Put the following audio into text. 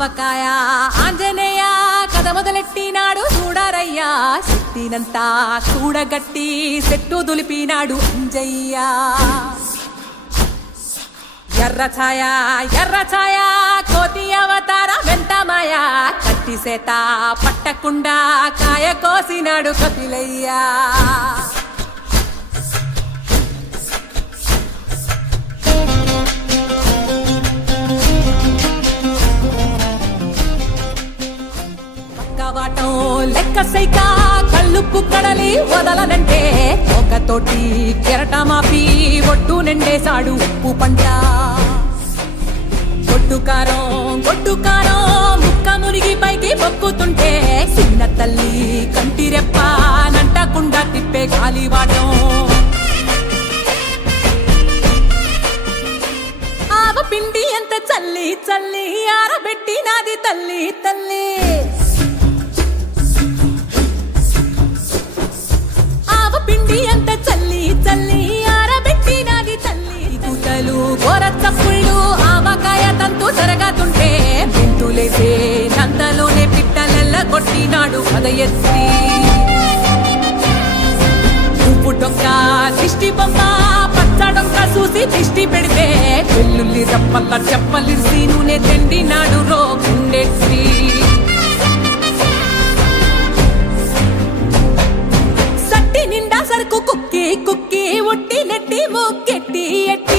ఆవకాయ ఆంజనేయ కథ మొదలెట్టినాడు చూడారయ్యా శక్తినంతా చూడగట్టి చెట్టు దులిపినాడు అంజయ్య ఎర్ర ఛాయ కోతి అవతార వెంటమాయ కత్తి సేత పట్టకుండా కాయ కోసినాడు కపిలయ్యా పక్కవాటం లెక్క సైకా కళ్ళుప్పు కడలి వదలనంటే ఒకతోటి కెరటమాపి ఒట్టు నిండేశాడు ఉప్పు పంట గొడ్డుకారం ముక్క మురిగి పైకి మొక్కుతుంటే చిన్న తల్లి కంటిరెప్ప నంటకుండా తిప్పే గాలివాటం ఆవ పిండి ఎంత చల్లి ఆరబెట్టి నాది తల్లి ఆవ పిండి ఎంత చల్లి ఆరబెట్టి నాది తల్లి గుటలు గోర చప్పుళ్ళు ఆవకాయ తంతు జరగతుంటే మెంతులేసే నందలోనే పిట్టలెల్ల కొట్టినాడు కథ ఎత్తి ఉప్పు డొక్క దిష్టి బొమ్మ పచ్చడొక్క చూసి దిష్టి పెడితే వెల్లుల్లి రప్పల్ల చెప్పలిసి నూనె తెండినాడు రో గుండెత్తి సట్టి నిండా సరుకు కుక్కి ఒట్టి నెట్టి మొక్కెట్టి ఎట్టి